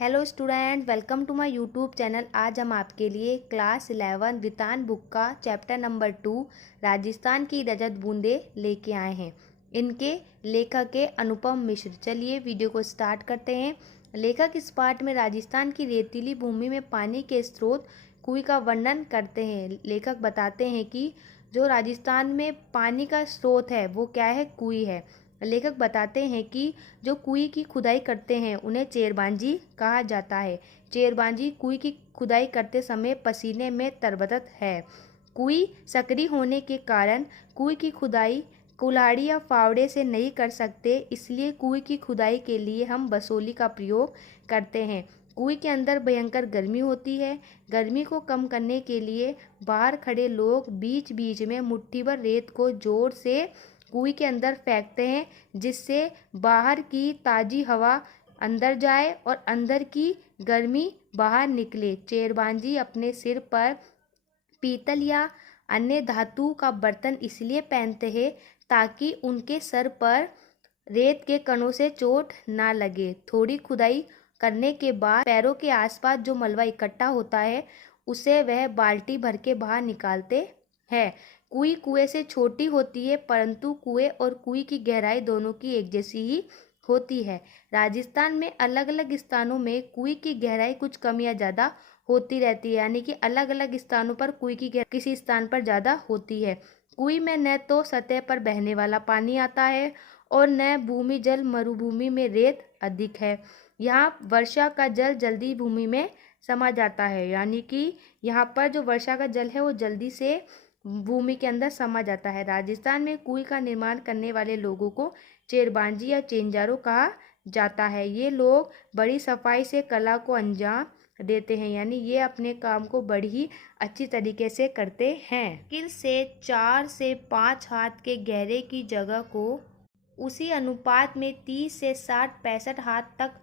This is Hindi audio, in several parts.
Hello student, welcome to my YouTube channel. आज हम आपके लिए क्लास 11 वितान बुक का चैप्टर नंबर 2 राजस्थान की रजत बूंदे लेके आए हैं। इनके लेखक है अनुपम मिश्र। चलिए वीडियो को स्टार्ट करते हैं। लेखक इस पार्ट में राजस्थान की रेतीली भूमि में पानी के स्रोत कुएं का वर्णन करते हैं। लेखक बताते हैं कि जो राजस्थान में पानी का स्रोत है वो क्या है, कुएं है। लेखक बताते हैं कि जो कुएं की खुदाई करते हैं उन्हें चेरबांजी कहा जाता है। चेरबांजी कुएं की खुदाई करते समय पसीने में तरबतत है। कुएं सक्रिय होने के कारण कुएं की खुदाई कुल्हाड़ी या फावड़े से नहीं कर सकते, इसलिए कुएं की खुदाई के लिए हम बसोली का प्रयोग करते हैं। कुएं के अंदर भयंकर गर्मी होती है। गर्मी को कम करने के लिए बाहर खड़े लोग बीच बीच में मुट्ठी भर रेत को जोर से कुएं के अंदर फेंकते हैं, जिससे बाहर की ताज़ी हवा अंदर जाए और अंदर की गर्मी बाहर निकले। चेरबांजी अपने सिर पर पीतल या अन्य धातु का बर्तन इसलिए पहनते हैं ताकि उनके सर पर रेत के कणों से चोट ना लगे। थोड़ी खुदाई करने के बाद पैरों के आसपास जो मलबा इकट्ठा होता है उसे वह बाल्टी भर के बाहर निकालते हैं। कुएं से छोटी होती है, परंतु कुएं और कुएं की गहराई दोनों की एक जैसी ही होती है। राजस्थान में अलग अलग स्थानों में कुएं की गहराई कुछ कम या ज़्यादा होती रहती है, यानी कि अलग अलग स्थानों पर कुएं की गहराई किसी स्थान पर ज़्यादा होती है। कुएं में न तो सतह पर बहने वाला पानी आता है और न भूमि जल। मरुभूमि में रेत अधिक है। यहाँ वर्षा का जल जल्दी भूमि में समा जाता है, यानी कि यहाँ पर जो वर्षा का जल है वो जल्दी से भूमि के अंदर समा जाता है। राजस्थान में कुएं का निर्माण करने वाले लोगों को चेरबांजी या चेंजारो कहा जाता है। ये लोग बड़ी सफाई से कला को अंजाम देते हैं, यानी ये अपने काम को बड़ी ही अच्छी तरीके से करते हैं। मुश्किल से 4 से 5 हाथ के गहरे की जगह को उसी अनुपात में 30 से 60-65 हाथ तक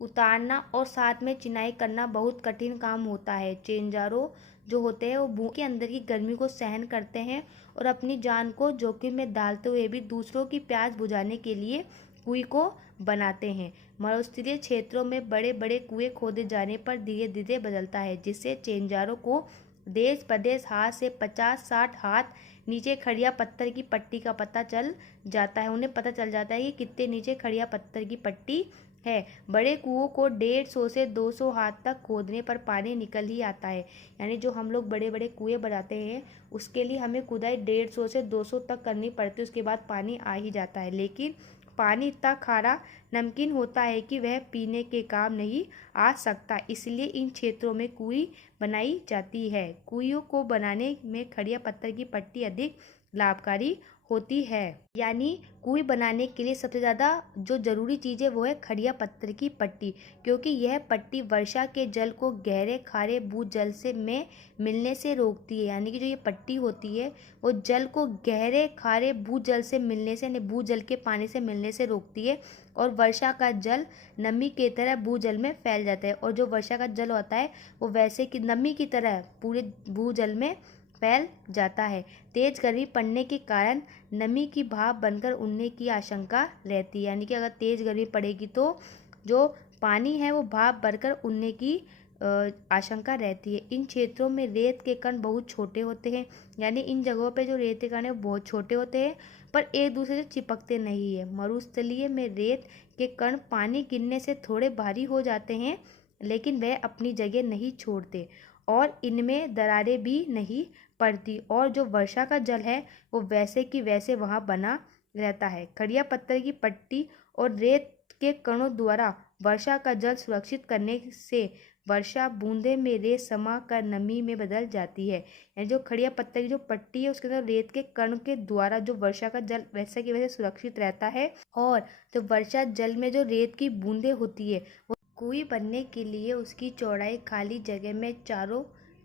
उतारना और साथ में चिनाई करना बहुत कठिन काम होता है। चेंजारो जो होते हैं वो भूमि के अंदर की गर्मी को सहन करते हैं और अपनी जान को जोखिम में डालते हुए भी दूसरों की प्यास बुझाने के लिए कुएं को बनाते हैं। मरुस्थलीय क्षेत्रों में बड़े बड़े कुएं खोदे जाने पर धीरे धीरे बदलता है, जिससे चेंजारों को देश प्रदेश हाथ से 50-60 हाथ नीचे खड़िया पत्थर की पट्टी का पता चल जाता है। उन्हें पता चल जाता है कि कितने नीचे खड़िया पत्थर की पट्टी है। बड़े कुओं को 150 से 200 हाथ तक खोदने पर पानी निकल ही आता है, यानी जो हम लोग बड़े बड़े कुएं बनाते हैं उसके लिए हमें खुदाई 150 से 200 तक करनी पड़ती है, उसके बाद पानी आ ही जाता है। लेकिन पानी इतना खारा नमकीन होता है कि वह पीने के काम नहीं आ सकता, इसलिए इन क्षेत्रों में कुएं बनाई जाती है। कुएं को बनाने में खड़िया पत्थर की पट्टी अधिक लाभकारी होती है, यानी कुएं बनाने के लिए सबसे ज़्यादा जो ज़रूरी चीज़ है वो है खड़िया पत्थर की पट्टी, क्योंकि यह पट्टी वर्षा के जल को गहरे खारे भूजल से में मिलने से रोकती है। यानी कि जो ये पट्टी होती है वो जल को गहरे खारे भूजल से मिलने से, यानी भूजल के पानी से मिलने से रोकती है और वर्षा का जल नमी की तरह भूजल में फैल जाता है। और जो वर्षा का जल होता है वो वैसे कि नमी की तरह पूरे भूजल में फैल जाता है। तेज गर्मी पड़ने के कारण नमी की भाप बनकर उड़ने की आशंका रहती है, यानी कि अगर तेज गर्मी पड़ेगी तो जो पानी है वो भाप बनकर उड़ने की आशंका रहती है। इन क्षेत्रों में रेत के कण बहुत छोटे होते हैं, यानी इन जगहों पे जो रेत के कण है बहुत छोटे होते हैं पर एक दूसरे से चिपकते नहीं है। मरुस्थलीय में रेत के कण पानी गिरने से थोड़े भारी हो जाते हैं, लेकिन वह अपनी जगह नहीं छोड़ते और इनमें दरारें भी नहीं पड़ती और जो वर्षा का जल है वो वैसे कि वैसे वहाँ बना रहता है। खड़िया पत्थर की पट्टी और रेत के कणों द्वारा वर्षा का जल सुरक्षित करने से वर्षा बूंदे में रेत समा कर नमी में बदल जाती है। यानी जो खड़िया पत्थर की जो पट्टी है उसके अंदर रेत के कण के द्वारा जो वर्षा का जल वैसे कि वैसे सुरक्षित रहता है और जो वर्षा जल में जो रेत की बूंदे होती है वो कुएं बनने के लिए उसकी चौड़ाई खाली जगह में चारों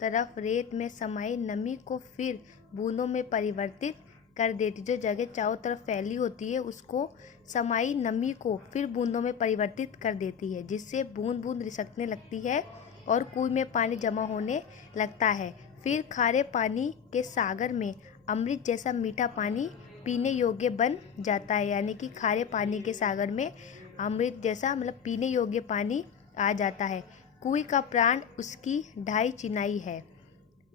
तरफ रेत में समाई नमी को फिर बूंदों में परिवर्तित कर देती। जो जगह चारों तरफ फैली होती है उसको समाई नमी को फिर बूंदों में परिवर्तित कर देती है, जिससे बूंद बूंद रिसकने लगती है और कुएं में पानी जमा होने लगता है। फिर खारे पानी के सागर में अमृत जैसा मीठा पानी पीने योग्य बन जाता है, यानी कि खारे पानी के सागर में अमृत जैसा मतलब पीने योग्य पानी आ जाता है। कुई का प्राण उसकी ढाई चिनाई है।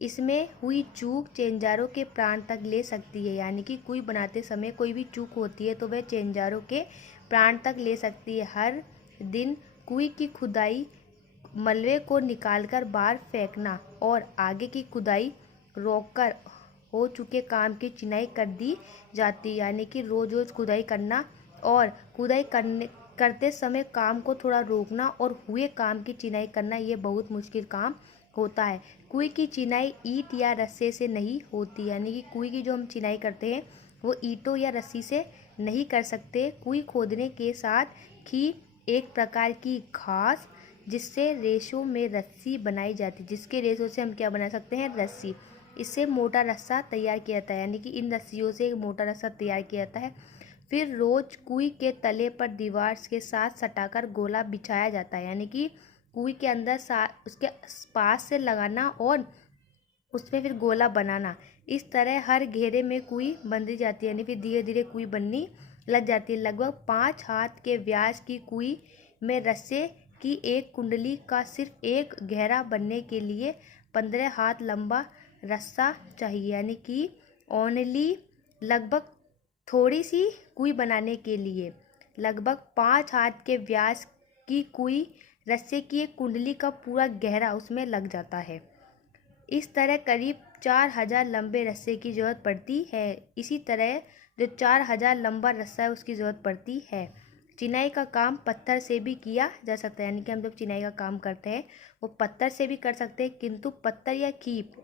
इसमें हुई चूक चेंजारों के प्राण तक ले सकती है, यानी कि कुई बनाते समय कोई भी चूक होती है तो वह चेंजारों के प्राण तक ले सकती है। हर दिन कुई की खुदाई, मलबे को निकालकर बाहर फेंकना और आगे की खुदाई रोककर हो चुके काम की चिनाई कर दी जाती है। यानी कि रोज रोज खुदाई करना और खुदाई करते समय काम को थोड़ा रोकना और हुए काम की चिनाई करना, ये बहुत मुश्किल काम होता है। कुई की चिनाई ईंट या रस्से से नहीं होती, यानी कि कुई की जो हम चिनाई करते हैं वो ईंटों या रस्सी से नहीं कर सकते। कुई खोदने के साथ ही एक प्रकार की घास जिससे रेशों में रस्सी बनाई जाती, जिसके रेशों से हम क्या बना सकते हैं, रस्सी। इससे मोटा रस्सा तैयार किया जाता है, यानी कि इन रस्सियों से एक मोटा रस्सा तैयार किया जाता है। फिर रोज कुई के तले पर दीवार के साथ सटाकर गोला बिछाया जाता है, यानी कि कुई के अंदर उसके पास से लगाना और उसमें फिर गोला बनाना। इस तरह हर घेरे में कुई बंधी जाती है, यानी फिर धीरे धीरे कुई बननी लग जाती है। लगभग 5 हाथ के व्यास की कुई में रस्से की एक कुंडली का सिर्फ एक घेरा बनने के लिए 15 हाथ लंबा रस्सा चाहिए, यानी कि ओनली लगभग थोड़ी सी कुई बनाने के लिए लगभग 5 हाथ के व्यास की कुई रस्से की एक कुंडली का पूरा गहरा उसमें लग जाता है। इस तरह करीब 4000 लंबे रस्से की जरूरत पड़ती है। इसी तरह जो 4000 लंबा रस्सा है उसकी ज़रूरत पड़ती है। चिनाई का काम पत्थर से भी किया जा सकता है, यानी कि हम जब चिनाई का काम करते हैं वो पत्थर से भी कर सकते हैं, किंतु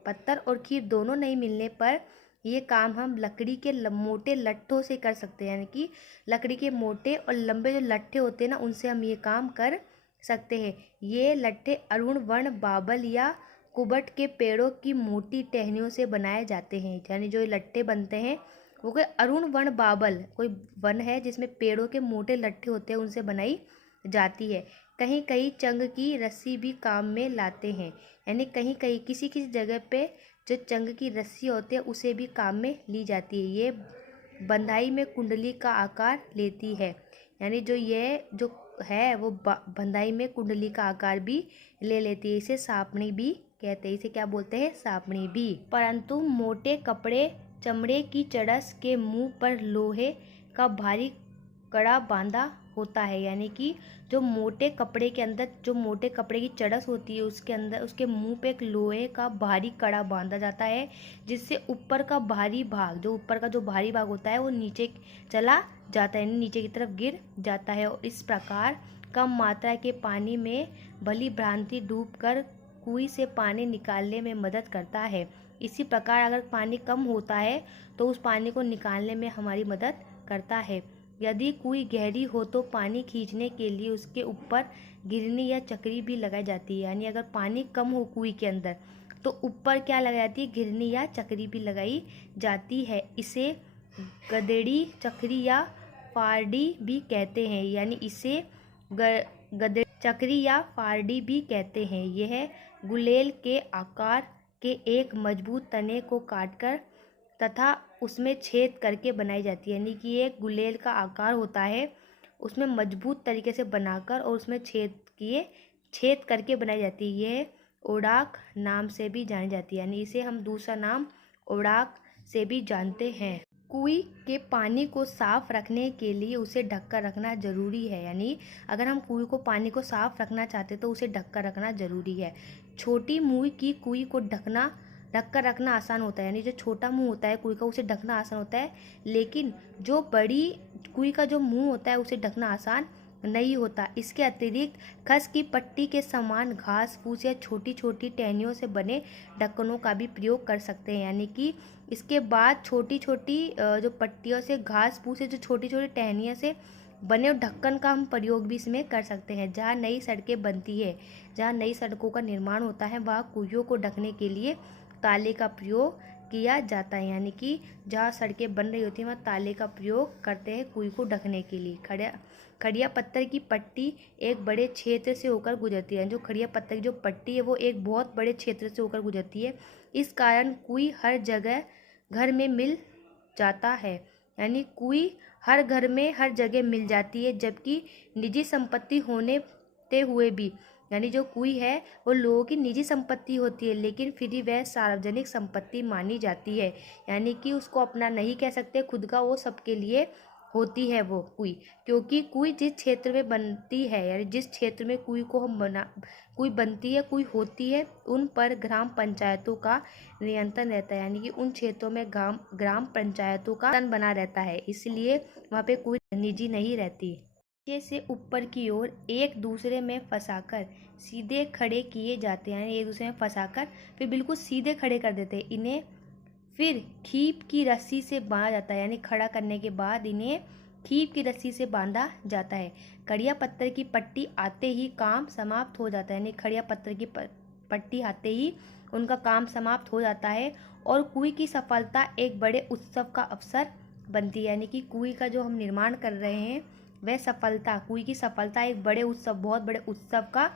पत्थर और खीप दोनों नहीं मिलने पर ये काम हम लकड़ी के मोटे लट्ठों से कर सकते हैं, यानी कि लकड़ी के मोटे और लंबे जो लट्ठे होते हैं ना, उनसे हम ये काम कर सकते हैं। ये लट्ठे अरुण वर्ण, बाबल या कुबट के पेड़ों की मोटी टहनियों से बनाए जाते हैं, यानी जो ये लट्ठे बनते हैं वो कोई अरुण वर्ण बाबल, कोई वन है जिसमें पेड़ों के मोटे लट्ठे होते हैं, उनसे बनाई जाती है। कहीं कहीं चंग की रस्सी भी काम में लाते हैं, यानी कहीं कहीं किसी किसी जगह पे जो चंग की रस्सी होती है उसे भी काम में ली जाती है। ये बंधाई में कुंडली का आकार लेती है, यानी जो है वो बंधाई में कुंडली का आकार भी ले लेती है। इसे सापणी भी कहते हैं। इसे क्या बोलते हैं, सापणी भी। परंतु मोटे कपड़े चमड़े की चड़स के मुंह पर लोहे का भारी कड़ा बांधा होता है, यानी कि जो मोटे कपड़े के अंदर जो मोटे कपड़े की चड़स होती है उसके अंदर उसके मुंह पे एक लोहे का भारी कड़ा बांधा जाता है, जिससे ऊपर का भारी भाग जो भारी भाग होता है वो नीचे चला जाता है, नीचे की तरफ गिर जाता है। और इस प्रकार कम मात्रा के पानी में भली भांति डूबकर कुएं से पानी निकालने में मदद करता है। इसी प्रकार अगर पानी कम होता है तो उस पानी को निकालने में हमारी मदद करता है। यदि कुएं गहरी हो तो पानी खींचने के लिए उसके ऊपर गिरनी या चक्री भी लगाई जाती है, यानी अगर पानी कम हो कुएं के अंदर तो ऊपर क्या लगाई जाती है, गिरनी या चक्री भी लगाई जाती है। इसे गदेड़ी चक्री या फारडी भी कहते हैं, यानी इसे गदेड़ी चक्री या फारडी भी कहते हैं। यह गुलेल के आकार के एक मजबूत तने को काटकर तथा उसमें छेद करके बनाई जाती है, यानी कि एक गुलेल का आकार होता है उसमें मजबूत तरीके से बनाकर और उसमें छेद करके बनाई जाती है। यह ओडाक नाम से भी जानी जाती है, यानी इसे हम दूसरा नाम ओडाक से भी जानते हैं। कुएं के पानी को साफ रखने के लिए उसे ढककर रखना जरूरी है, यानी अगर हम कुएं को पानी को साफ रखना चाहते तो उसे ढककर रखना जरूरी है। छोटी मुंह की कुएं को ढककर रखना आसान होता है, यानी जो छोटा मुंह होता है कुएं का उसे ढकना आसान होता है, लेकिन जो बड़ी कुएं का जो मुंह होता है उसे ढकना आसान नहीं होता। इसके अतिरिक्त खस की पट्टी के समान घास फूस या छोटी छोटी टहनियों से बने ढक्कनों का भी प्रयोग कर सकते हैं, यानी कि इसके बाद छोटी छोटी जो पट्टियों से घास फूस से जो छोटी छोटी टहनियों से बने ढक्कन का हम प्रयोग भी इसमें कर सकते हैं। जहाँ नई सड़कें बनती है, जहाँ नई सड़कों का निर्माण होता है, वहाँ कुइयों को ढकने के लिए ताले का प्रयोग किया जाता है, यानी कि जहाँ सड़कें बन रही होती हैं वहाँ ताले का प्रयोग करते हैं कुएं को ढकने के लिए। खड़िया पत्थर की पट्टी एक बड़े क्षेत्र से होकर गुजरती है, जो खड़िया पत्थर की जो पट्टी है वो एक बहुत बड़े क्षेत्र से होकर गुजरती है। इस कारण कुएं हर जगह घर में मिल जाता है, यानी कुएं हर घर में हर जगह मिल जाती है, जबकि निजी संपत्ति होने हुए भी यानी जो कुई है वो लोगों की निजी संपत्ति होती है, लेकिन फिर भी वह सार्वजनिक संपत्ति मानी जाती है। यानी कि उसको अपना नहीं कह सकते, खुद का वो सबके लिए होती है वो कुई। क्योंकि कुई जिस क्षेत्र में बनती है, यानी जिस क्षेत्र में कुई को हम कुई बनती है, कुई होती है, उन पर ग्राम पंचायतों का नियंत्रण रहता है। यानी कि उन क्षेत्रों में ग्राम पंचायतों का नियंत्रण बना रहता है, इसलिए वहाँ पे कोई निजी नहीं रहती। नीचे से ऊपर की ओर एक दूसरे में फंसाकर सीधे खड़े किए जाते हैं, एक दूसरे में फंसाकर फिर बिल्कुल सीधे खड़े कर देते हैं। इन्हें फिर खीप की रस्सी से बांधा जाता है, यानी खड़ा करने के बाद इन्हें खीप की रस्सी से बांधा जाता है। खड़िया पत्थर की पट्टी आते ही काम समाप्त हो जाता है, यानी खड़िया पत्थर की पट्टी आते ही उनका काम समाप्त हो जाता है और कुई की सफलता एक बड़े उत्सव का अवसर बनती है। यानी कि कुई का जो हम निर्माण कर रहे हैं वह सफलता, कुई की सफलता एक बड़े उत्सव, बहुत बड़े उत्सव का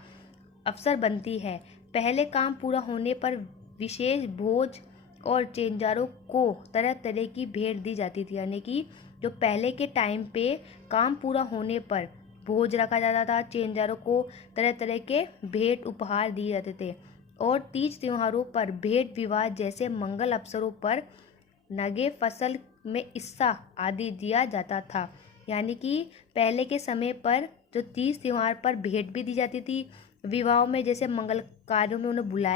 अवसर बनती है। पहले काम पूरा होने पर विशेष भोज और चेंजारों को तरह तरह की भेंट दी जाती थी। यानी कि जो पहले के टाइम पे काम पूरा होने पर भोज रखा जाता था, चेंजारों को तरह तरह के भेंट उपहार दिए जाते थे, और तीज त्योहारों पर भेंट विवाह जैसे मंगल अवसरों पर नगे फसल में हिस्सा आदि दिया जाता था। यानी कि पहले के समय पर जो तीज त्योहार पर भेंट भी दी जाती थी, विवाहों में जैसे मंगल कार्यों में उन्हें बुलाया।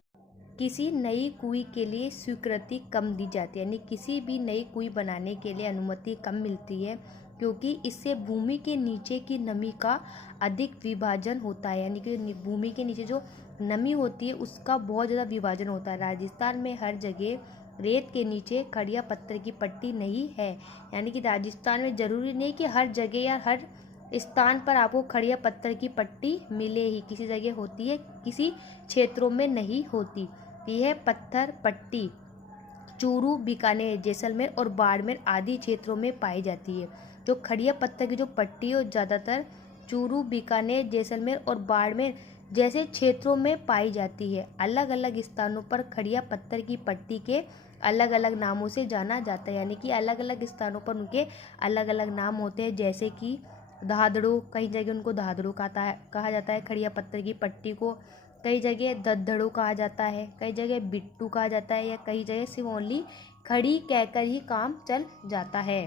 किसी नई कुई के लिए स्वीकृति कम दी जाती है, यानी किसी भी नई कुई बनाने के लिए अनुमति कम मिलती है, क्योंकि इससे भूमि के नीचे की नमी का अधिक विभाजन होता है। यानी कि भूमि के नीचे जो नमी होती है उसका बहुत ज़्यादा विभाजन होता है। राजस्थान में हर जगह रेत के नीचे खड़िया पत्थर की पट्टी नहीं है। यानी कि राजस्थान में ज़रूरी नहीं कि हर जगह या हर स्थान पर आपको खड़िया पत्थर की पट्टी मिले ही, किसी जगह होती है, किसी क्षेत्रों में नहीं होती। यह पत्थर पट्टी चूरू, बीकानेर, जैसलमेर और बाड़मेर आदि क्षेत्रों में पाई जाती है। जो खड़िया पत्थर की जो पट्टी है ज़्यादातर चूरू, बीकानेर, जैसलमेर और बाड़मेर जैसे क्षेत्रों में पाई जाती है। अलग अलग स्थानों पर खड़िया पत्थर की पट्टी के अलग अलग नामों से जाना जाता है। यानी कि अलग अलग स्थानों पर उनके अलग अलग नाम होते हैं, जैसे कि धाधड़ो, कई जगह उनको धाधड़ो कहा जाता है खड़िया पत्थर की पट्टी को, कई जगह दद्दड़ो कहा जाता है, कई जगह बिट्टू कहा जाता है, या कई जगह सिर्फ ओनली खड़ी कहकर ही काम चल जाता है।